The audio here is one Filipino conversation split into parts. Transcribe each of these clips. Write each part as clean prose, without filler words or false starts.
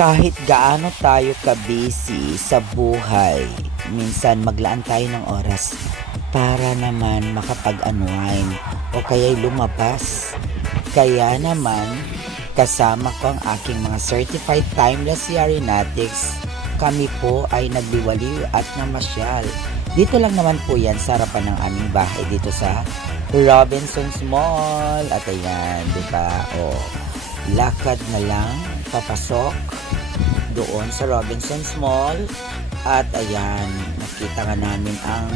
Kahit gaano tayo ka-busy sa buhay, minsan maglaan tayo ng oras para naman makapag-unwind o kaya'y lumabas. Kaya naman, kasama ko ang aking mga certified timeless Yarinatics. Kami po ay nagliwaliw at namasyal. Dito lang naman po yan sa harapan ng aming bahay dito sa Robinsons Mall. At ayan, di ba? O, lakad na lang, papasok doon sa Robinsons Mall. At ayan, nakita nga namin ang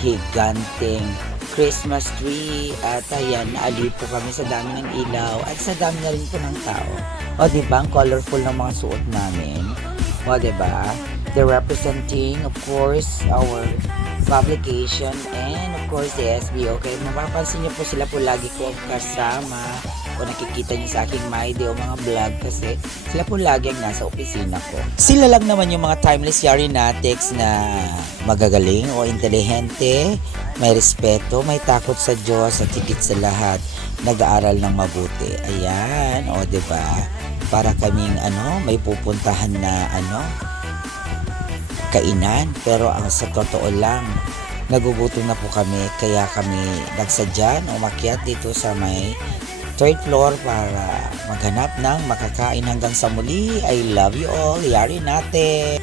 higanteng Christmas tree. At ayan, naaliw po kami sa dami ng ilaw at sa dami na rin po ng tao. O diba, ang colorful ng mga suot namin. O diba, they're representing of course our publication and of course the SBO. Okay, mapapansin niyo po sila po lagi ko kasama o nakikita niyo sa aking MyDay o mga vlog kasi sila po lagi ang nasa opisina ko. Sila lang naman yung mga timeless Yarinatics na magagaling o intelihente, may respeto, may takot sa Diyos at higit sa lahat, nag-aaral ng mabuti. Ayan, o diba? Para kaming may pupuntahan na kainan. Pero ang sa totoo lang, nagugutom na po kami. Kaya kami nagsadya na umakyat dito sa may third floor para maghanap ng makakain hanggang sa muli. I love you all. Yari natin!